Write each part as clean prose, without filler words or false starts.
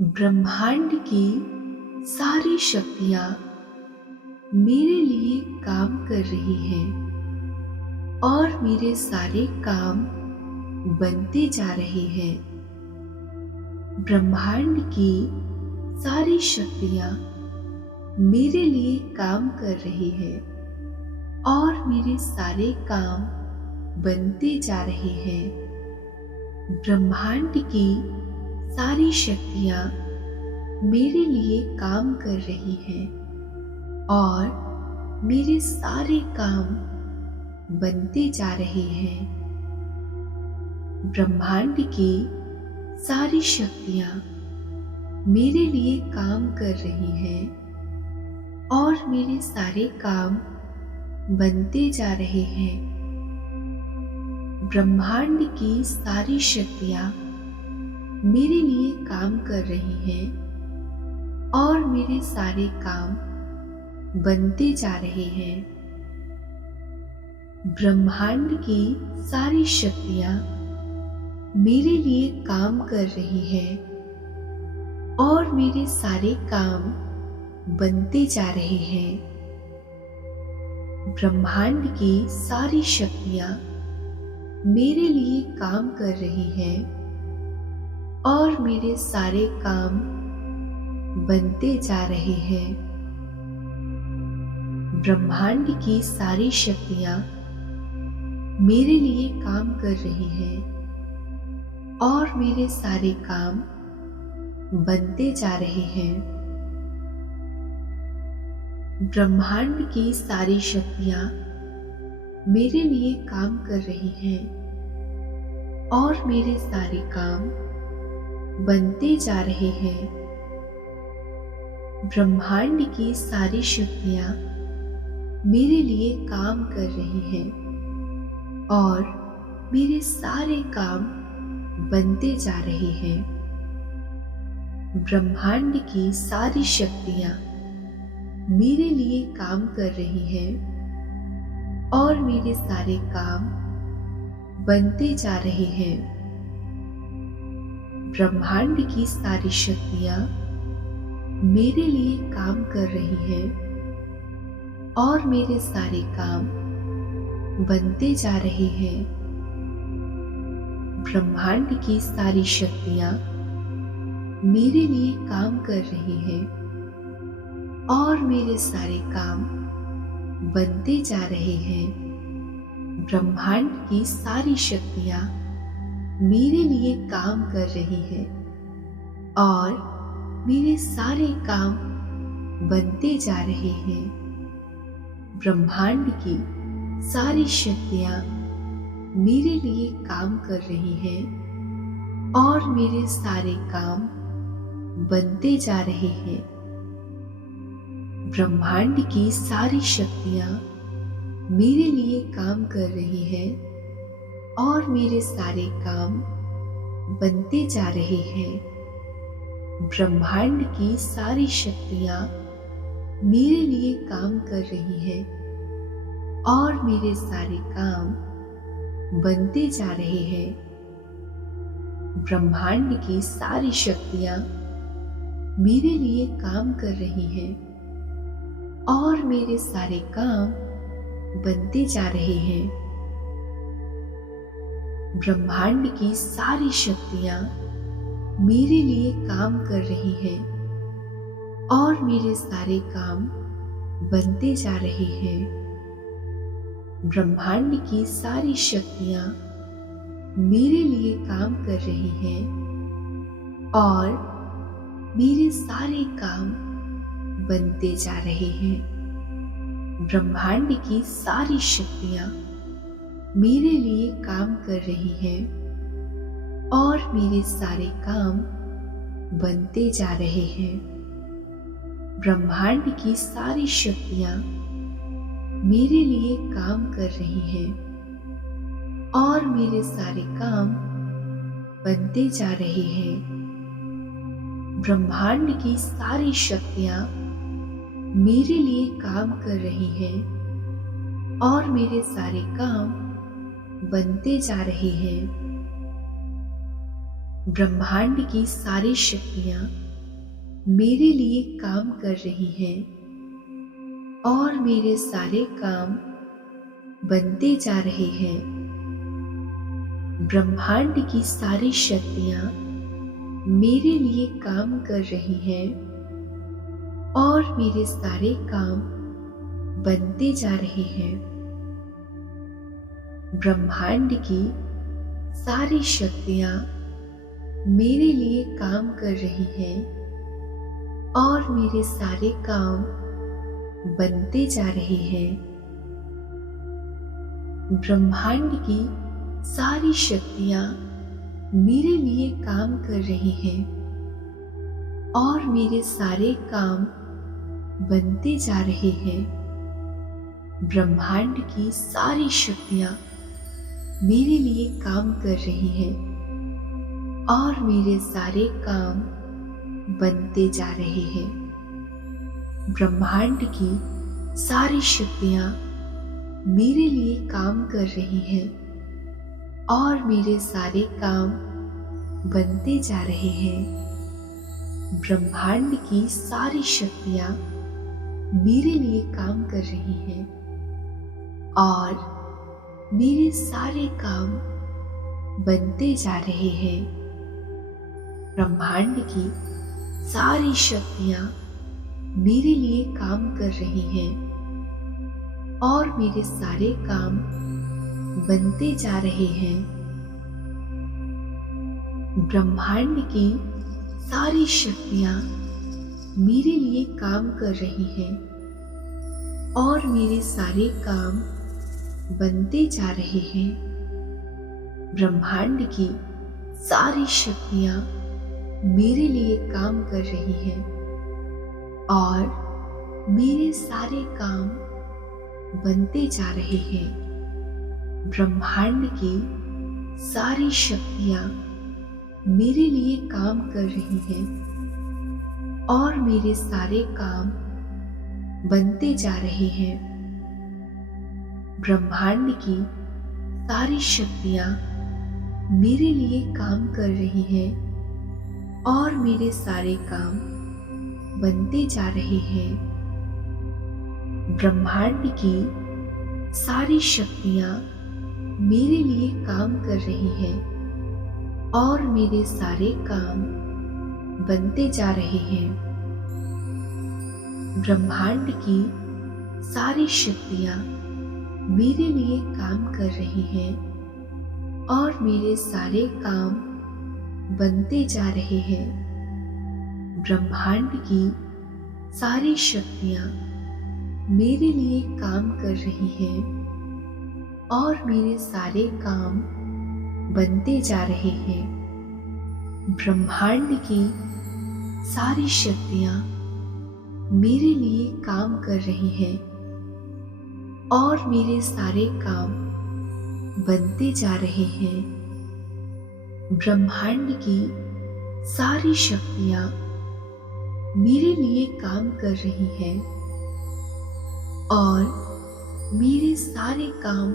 ब्रह्मांड की सारी शक्तियाँ मेरे लिए काम कर रही हैं और मेरे सारे काम बनते जा रहे हैं। ब्रह्मांड की सारी शक्तियाँ मेरे लिए काम कर रही हैं और मेरे सारे काम बनते जा रहे हैं। ब्रह्मांड की सारी शक्तियाँ मेरे लिए काम कर रही हैं और मेरे सारे काम बनते जा रहे हैं। ब्रह्मांड की सारी शक्तियाँ मेरे लिए काम कर रही हैं और मेरे सारे काम बनते जा रहे हैं। ब्रह्मांड की सारी शक्तियाँ मेरे लिए काम कर रही हैं और मेरे सारे काम बनते जा रहे हैं। ब्रह्मांड की सारी शक्तियाँ मेरे लिए काम कर रही हैं और मेरे सारे काम बनते जा रहे हैं। ब्रह्मांड की सारी शक्तियाँ मेरे लिए काम कर रही हैं और मेरे सारे काम बनते जा रहे हैं। ब्रह्मांड की सारी शक्तियाँ मेरे लिए काम कर रही हैं और मेरे सारे काम बनते जा रहे हैं। ब्रह्मांड की सारी शक्तियाँ मेरे लिए काम कर रही हैं और मेरे सारे काम बनते जा रहे हैं। ब्रह्मांड की सारी शक्तियाँ मेरे लिए काम कर रही हैं और मेरे सारे काम बनते जा रहे हैं। ब्रह्मांड की सारी शक्तियाँ मेरे लिए काम कर रही हैं और मेरे सारे काम बनते जा रहे हैं। ब्रह्मांड की सारी शक्तियाँ मेरे लिए काम कर रही हैं और मेरे सारे काम बनते जा रहे हैं। ब्रह्मांड की सारी शक्तियाँ मेरे लिए काम कर रही हैं और मेरे सारे काम बनते जा रहे हैं। ब्रह्मांड की सारी शक्तियाँ मेरे लिए काम कर रही हैं और मेरे सारे काम बनते जा रहे हैं। ब्रह्मांड की सारी शक्तियाँ मेरे लिए काम कर रही हैं और मेरे सारे काम बनते जा रहे हैं। ब्रह्मांड की सारी शक्तियाँ मेरे लिए काम कर रही हैं और मेरे सारे काम बनते जा रहे हैं। ब्रह्मांड की सारी शक्तियाँ मेरे लिए काम कर रही हैं और मेरे सारे काम बनते जा रहे हैं। ब्रह्मांड की सारी शक्तियाँ मेरे लिए काम कर रही हैं और मेरे सारे काम बनते जा रहे हैं। ब्रह्मांड की सारी शक्तियाँ मेरे लिए काम कर रही हैं और मेरे सारे काम बनते जा रहे हैं। ब्रह्मांड की सारी शक्तियाँ मेरे लिए काम कर रही हैं और मेरे सारे काम बनते जा रहे हैं। ब्रह्मांड की सारी शक्तियाँ मेरे लिए काम कर रही हैं और मेरे सारे काम बनते जा रहे हैं। ब्रह्मांड की सारी शक्तियाँ मेरे लिए काम कर रही हैं और मेरे सारे काम बनते जा रहे हैं। ब्रह्मांड की सारी शक्तियाँ मेरे लिए काम कर रही हैं और मेरे सारे काम बनते जा रहे हैं। ब्रह्मांड की सारी शक्तियाँ मेरे लिए काम कर रही हैं और मेरे सारे काम बनते जा रहे हैं। ब्रह्मांड की सारी शक्तियां मेरे लिए काम कर रही हैं और मेरे सारे काम बनते जा रहे हैं। ब्रह्मांड की सारी शक्तियां मेरे लिए काम कर रही हैं और मेरे सारे काम बनते जा रहे हैं। ब्रह्मांड की सारी शक्तियां मेरे लिए काम कर रही हैं और मेरे सारे काम बनते जा रहे हैं। ब्रह्मांड की सारी शक्तियां मेरे लिए काम कर रही हैं और मेरे सारे काम बनते जा रहे हैं। ब्रह्मांड की सारी शक्तियां मेरे लिए काम कर रही हैं और मेरे सारे काम बनते जा रहे हैं। ब्रह्मांड की सारी शक्तियां मेरे लिए काम कर रही हैं और मेरे सारे काम बनते जा रहे हैं। ब्रह्मांड की सारी शक्तियां मेरे लिए काम कर रही हैं और मेरे सारे काम बनते जा रहे हैं। ब्रह्मांड की सारी शक्तियां मेरे लिए काम कर रही हैं और मेरे सारे काम बनते जा रहे हैं। ब्रह्मांड की सारी शक्तियां मेरे लिए काम कर रही हैं और मेरे सारे काम बनते जा रहे हैं। ब्रह्मांड की सारी शक्तियां मेरे लिए काम कर रही हैं और मेरे सारे काम बनते जा रहे हैं। ब्रह्मांड की सारी शक्तियां मेरे लिए काम कर रही हैं और मेरे सारे काम बनते जा रहे हैं। ब्रह्मांड की सारी शक्तियां मेरे लिए काम कर रही हैं और मेरे सारे काम बनते जा रहे हैं। ब्रह्मांड की सारी शक्तियां मेरे लिए काम कर रही हैं और मेरे सारे काम बनते जा रहे हैं। ब्रह्मांड की सारी शक्तियां मेरे लिए काम कर रही हैं और मेरे सारे काम बनते जा रहे हैं। ब्रह्मांड की सारी शक्तियां मेरे लिए काम कर रही हैं और मेरे सारे काम बनते जा रहे हैं। ब्रह्मांड की सारी शक्तियां मेरे लिए काम कर रही हैं और मेरे सारे काम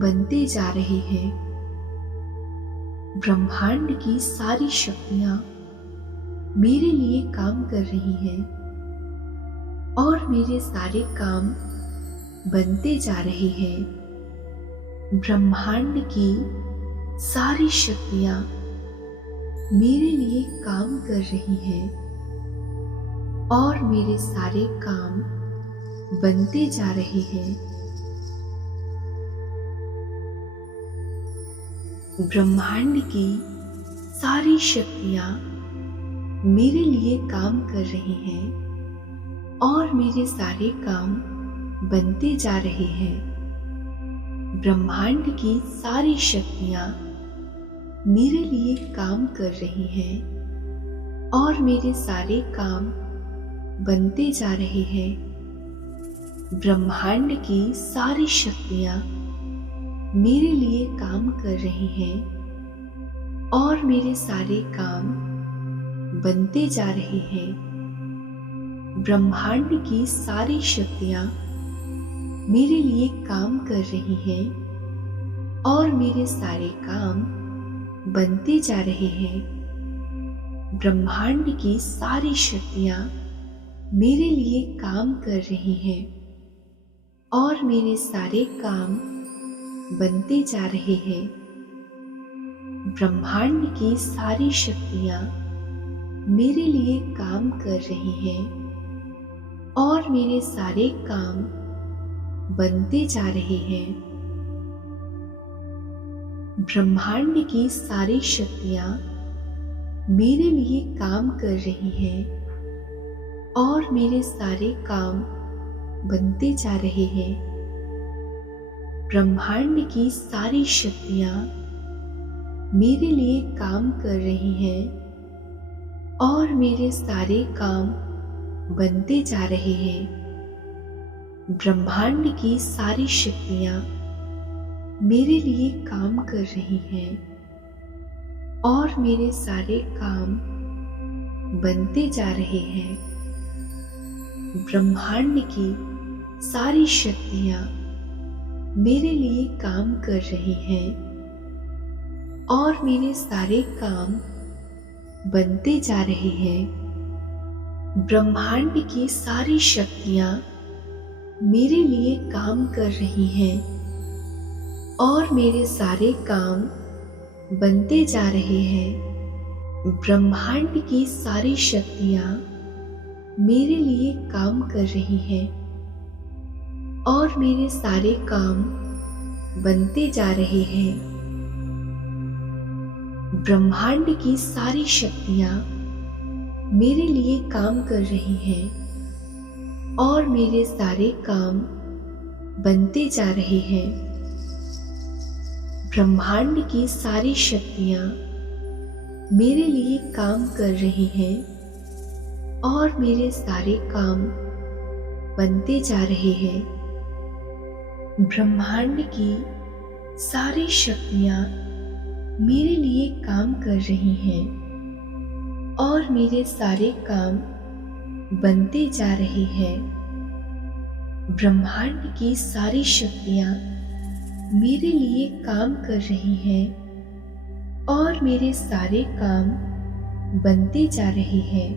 बनते जा रहे हैं। ब्रह्मांड की सारी शक्तियां मेरे लिए काम कर रही हैं और मेरे सारे काम बनते जा रहे हैं। ब्रह्मांड की सारी शक्तियां मेरे लिए काम कर रही हैं और मेरे सारे काम बनते जा रहे हैं। ब्रह्मांड की सारी शक्तियां मेरे लिए काम कर रही हैं और मेरे सारे काम बनते जा रहे हैं। ब्रह्मांड की सारी शक्तियां मेरे लिए काम कर रही हैं और मेरे सारे काम बनते जा रहे हैं। ब्रह्मांड की सारी शक्तियां मेरे लिए काम कर रही हैं और मेरे सारे काम बनते जा रहे हैं। ब्रह्मांड की सारी शक्तियां मेरे लिए काम कर रही हैं और मेरे सारे काम बनते जा रहे हैं। ब्रह्मांड की सारी शक्तियां मेरे लिए काम कर रही हैं और मेरे सारे काम बनते जा रहे हैं। ब्रह्मांड की सारी शक्तियां मेरे लिए काम कर रही हैं और मेरे सारे काम बनते जा रहे हैं। ब्रह्मांड की सारी शक्तियां मेरे लिए काम कर रही हैं और मेरे सारे काम बनते जा रहे हैं। ब्रह्मांड की सारी शक्तियां मेरे लिए काम कर रही हैं और मेरे सारे काम बनते जा रहे हैं। ब्रह्मांड की सारी शक्तियां मेरे लिए काम कर रही हैं और मेरे सारे काम बनते जा रहे हैं। ब्रह्मांड की सारी शक्तियां मेरे लिए काम कर रही हैं और मेरे सारे काम बनते जा रहे हैं। ब्रह्मांड की सारी शक्तियां मेरे लिए काम कर रही हैं और मेरे सारे काम बनते जा रहे हैं। ब्रह्मांड की सारी शक्तियां मेरे लिए काम कर रही हैं और मेरे सारे काम बनते जा रहे हैं। ब्रह्मांड की सारी शक्तियां मेरे लिए काम कर रही हैं और मेरे सारे काम बनते जा रहे हैं। ब्रह्मांड की सारी शक्तियां मेरे लिए काम कर रही हैं और मेरे सारे काम बनते जा रहे हैं। ब्रह्मांड की सारी शक्तियां मेरे लिए काम कर रही हैं और मेरे सारे काम बनते जा रहे हैं। ब्रह्मांड की सारी शक्तियां मेरे लिए काम कर रही हैं और मेरे सारे काम बनते जा रहे हैं।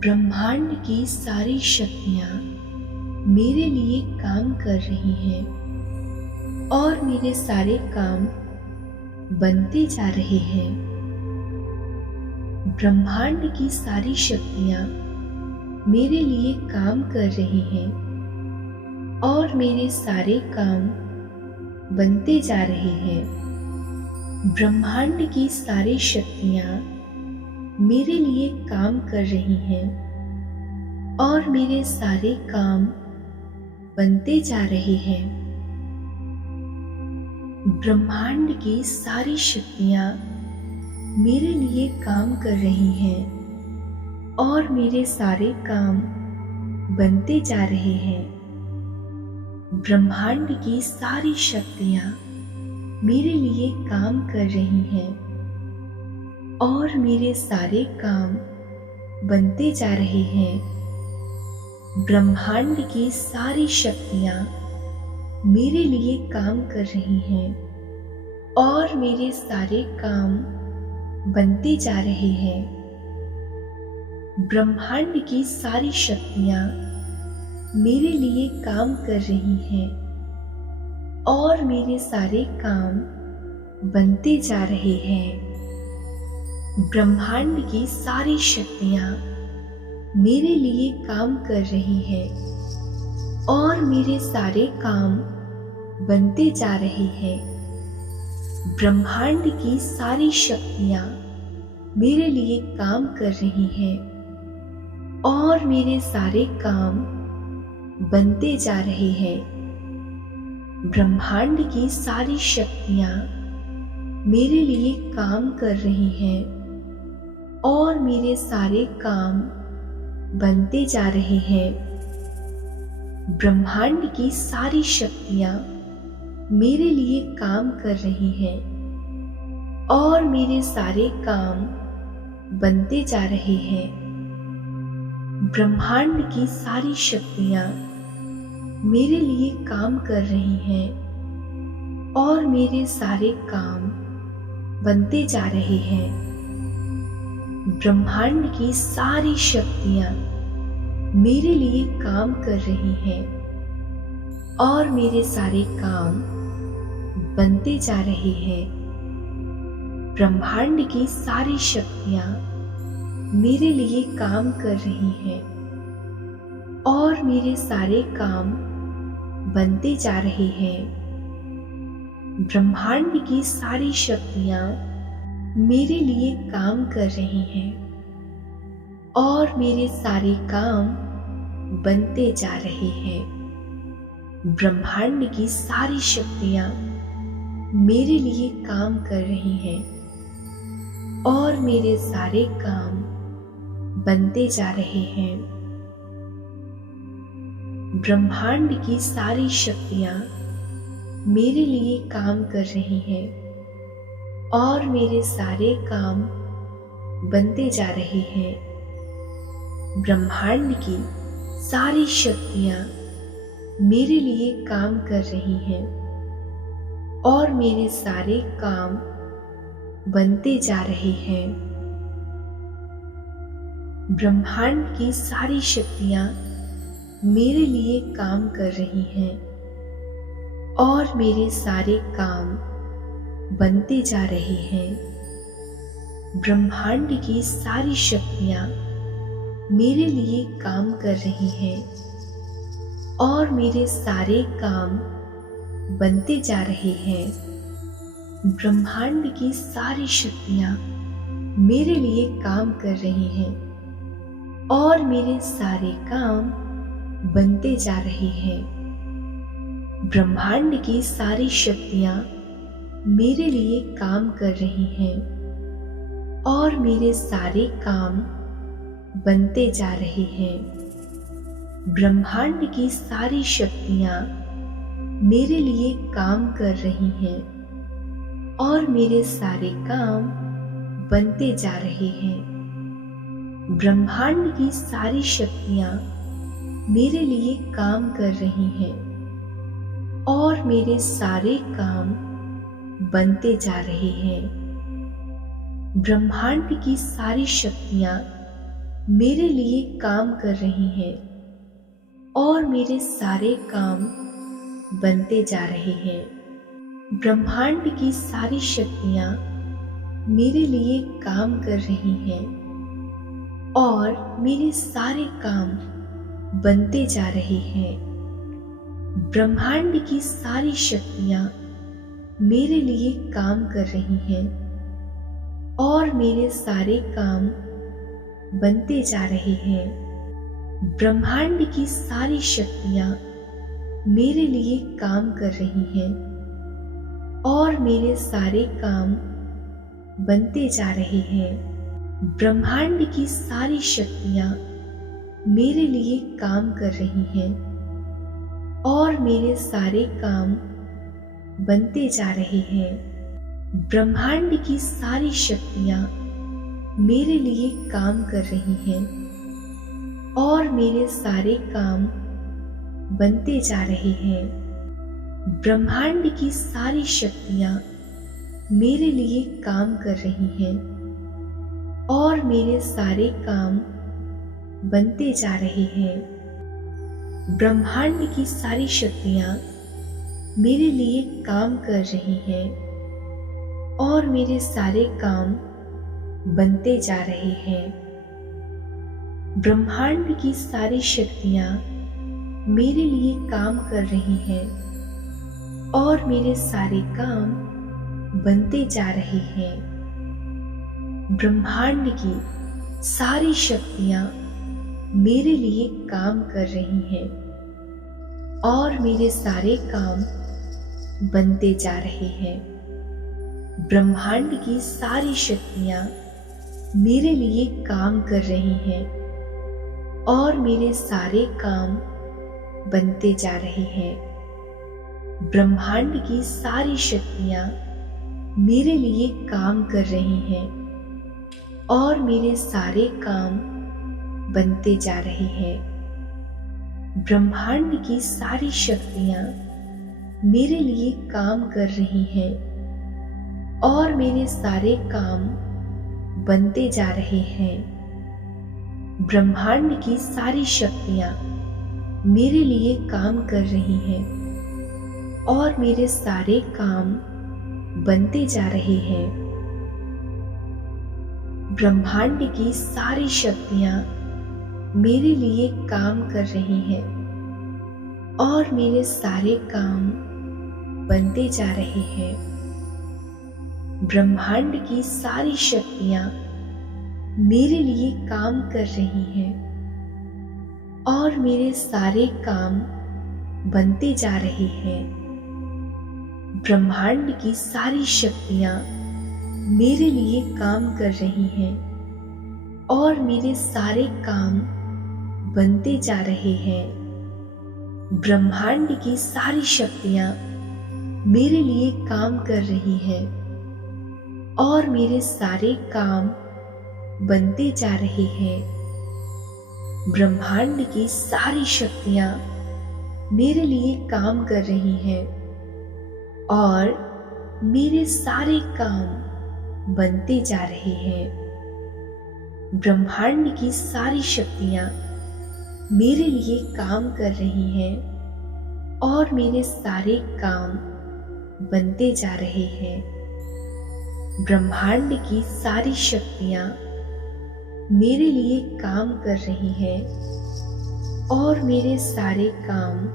ब्रह्मांड की सारी शक्तियां मेरे लिए काम कर रही हैं और मेरे सारे काम बनते जा रहे हैं। ब्रह्मांड की सारी शक्तियां मेरे लिए काम कर रही हैं और मेरे सारे काम बनते जा रहे हैं। ब्रह्मांड की सारी शक्तियां मेरे लिए काम कर रही हैं और मेरे सारे काम बनते जा रहे हैं। ब्रह्मांड की सारी शक्तियां मेरे लिए काम कर रही हैं और मेरे सारे काम बनते जा रहे हैं। ब्रह्मांड की सारी शक्तियां मेरे लिए काम कर रही हैं और मेरे सारे काम बनते जा रहे हैं। ब्रह्मांड की सारी शक्तियां मेरे लिए काम कर रही हैं और मेरे सारे काम बनते जा रहे हैं। ब्रह्मांड की सारी शक्तियां मेरे लिए काम कर रही हैं और मेरे सारे काम बनते जा रहे हैं। ब्रह्मांड की सारी शक्तियां मेरे लिए काम कर रही हैं और मेरे सारे काम बनते जा रहे हैं। ब्रह्मांड की सारी शक्तियां मेरे लिए काम कर रही हैं और मेरे सारे काम बनते जा रहे हैं। ब्रह्मांड की सारी शक्तियां मेरे लिए काम कर रही हैं और मेरे सारे काम बनते जा रहे हैं। ब्रह्मांड की सारी शक्तियां मेरे लिए काम कर रही हैं और मेरे सारे काम बनते जा रहे हैं। ब्रह्मांड की सारी शक्तियां मेरे लिए काम कर रही हैं और मेरे सारे काम बनते जा रहे हैं। ब्रह्मांड की सारी शक्तियां मेरे लिए काम कर रही हैं और मेरे सारे काम बनते जा रहे हैं। ब्रह्मांड की सारी शक्तियां मेरे लिए काम कर रही हैं और मेरे सारे काम बनते जा रहे हैं। ब्रह्मांड की सारी शक्तियां मेरे लिए काम कर रही हैं और मेरे सारे काम बनते जा रहे हैं। ब्रह्मांड की सारी शक्तियां मेरे लिए काम कर रही हैं और मेरे सारे काम बनते जा रहे हैं। ब्रह्मांड की सारी शक्तियां मेरे लिए काम कर रही हैं और मेरे सारे काम बनते जा रहे हैं। ब्रह्मांड की सारी शक्तियां मेरे लिए काम कर रही हैं और मेरे सारे काम बनते जा रहे हैं। ब्रह्मांड की सारी शक्तियां मेरे लिए काम कर रही हैं और मेरे सारे काम बनते जा रहे हैं। ब्रह्मांड की सारी शक्तियां मेरे लिए काम कर रही हैं और मेरे सारे काम बनते जा रहे हैं। ब्रह्मांड की सारी शक्तियां मेरे लिए काम कर रही हैं और मेरे सारे काम बनते जा रहे हैं। ब्रह्मांड की सारी शक्तियां मेरे लिए काम कर रही हैं और मेरे सारे काम बनते जा रहे हैं। ब्रह्मांड की सारी शक्तियां मेरे लिए काम कर रही हैं और मेरे सारे काम बनते जा रहे हैं। ब्रह्मांड की सारी शक्तियां मेरे लिए काम कर रही हैं और मेरे सारे काम बनते जा रहे हैं। ब्रह्मांड की सारी शक्तियां मेरे लिए काम कर रही हैं और मेरे सारे काम बनते जा रहे हैं। ब्रह्मांड की सारी शक्तियां मेरे लिए काम कर रही हैं और मेरे सारे काम बनते जा रहे हैं। ब्रह्मांड की सारी शक्तियां मेरे लिए काम कर रही हैं और मेरे सारे काम बनते जा रहे हैं। ब्रह्मांड की सारी शक्तियां मेरे लिए काम कर रही हैं और मेरे सारे काम बनते जा रहे हैं। ब्रह्मांड की सारी शक्तियां मेरे लिए काम कर रही हैं और मेरे सारे काम बनते जा रहे हैं। ब्रह्मांड की सारी शक्तियां मेरे लिए काम कर रही हैं और मेरे सारे काम बनते जा रहे हैं। ब्रह्मांड की सारी शक्तियां मेरे लिए काम कर रही हैं और मेरे सारे काम बनते जा रहे हैं। ब्रह्मांड की सारी शक्तियां मेरे लिए काम कर रही हैं और मेरे सारे काम बनते जा रहे हैं। ब्रह्मांड की सारी शक्तियां मेरे लिए काम कर रही हैं और मेरे सारे काम बनते जा रहे हैं। ब्रह्मांड की सारी शक्तियां मेरे लिए काम कर रही हैं और मेरे सारे काम बनते जा रहे हैं। ब्रह्मांड की सारी शक्तियां मेरे लिए काम कर रही हैं और मेरे सारे काम बनते जा रहे हैं। ब्रह्मांड की सारी शक्तियां मेरे लिए काम कर रही हैं और मेरे सारे काम बनते जा रहे हैं। ब्रह्मांड की सारी शक्तियां मेरे लिए काम कर रही हैं और मेरे सारे काम बनते जा रहे हैं। ब्रह्मांड की सारी शक्तियां मेरे लिए काम कर रही हैं और मेरे सारे काम बनते जा रहे हैं। ब्रह्मांड की सारी शक्तियां मेरे लिए काम कर रही हैं और मेरे सारे काम बनते जा रहे हैं। ब्रह्मांड की सारी शक्तियां मेरे लिए काम कर रही हैं और मेरे सारे काम बनते जा रहे हैं। ब्रह्मांड की सारी शक्तियां मेरे लिए काम कर रही हैं और मेरे सारे काम बनते जा रहे हैं। ब्रह्मांड की सारी शक्तियां मेरे लिए काम कर रही हैं और मेरे सारे काम बनते जा रहे हैं। ब्रह्मांड की सारी शक्तियां मेरे लिए काम कर रही हैं और मेरे सारे काम बनते जा रहे हैं। ब्रह्मांड की सारी शक्तियां मेरे लिए काम कर रही हैं और मेरे सारे काम बनते जा रहे हैं। ब्रह्मांड की सारी शक्तियां मेरे लिए काम कर रही हैं और मेरे सारे काम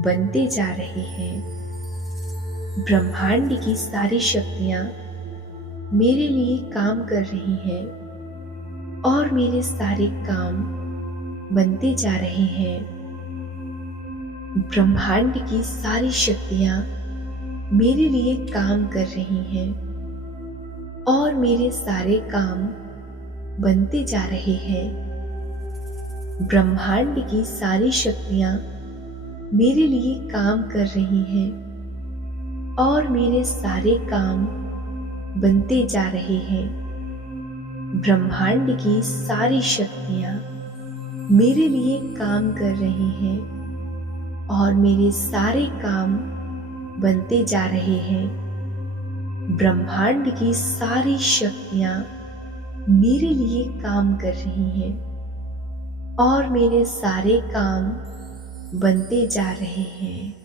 बनते जा रहे हैं। ब्रह्मांड की सारी शक्तियां मेरे लिए काम कर रही हैं और मेरे सारे काम बनते जा रहे हैं। ब्रह्मांड की सारी शक्तियां मेरे लिए काम कर रही हैं और मेरे सारे काम बनते जा रहे हैं। ब्रह्मांड की सारी शक्तियां मेरे लिए काम कर रही हैं और मेरे सारे काम बनते जा रहे हैं। ब्रह्मांड की सारी शक्तियां मेरे लिए काम कर रही हैं और मेरे सारे काम बनते जा रहे हैं। ब्रह्मांड की सारी शक्तियां मेरे लिए काम कर रही हैं और मेरे सारे काम बनते जा रहे हैं।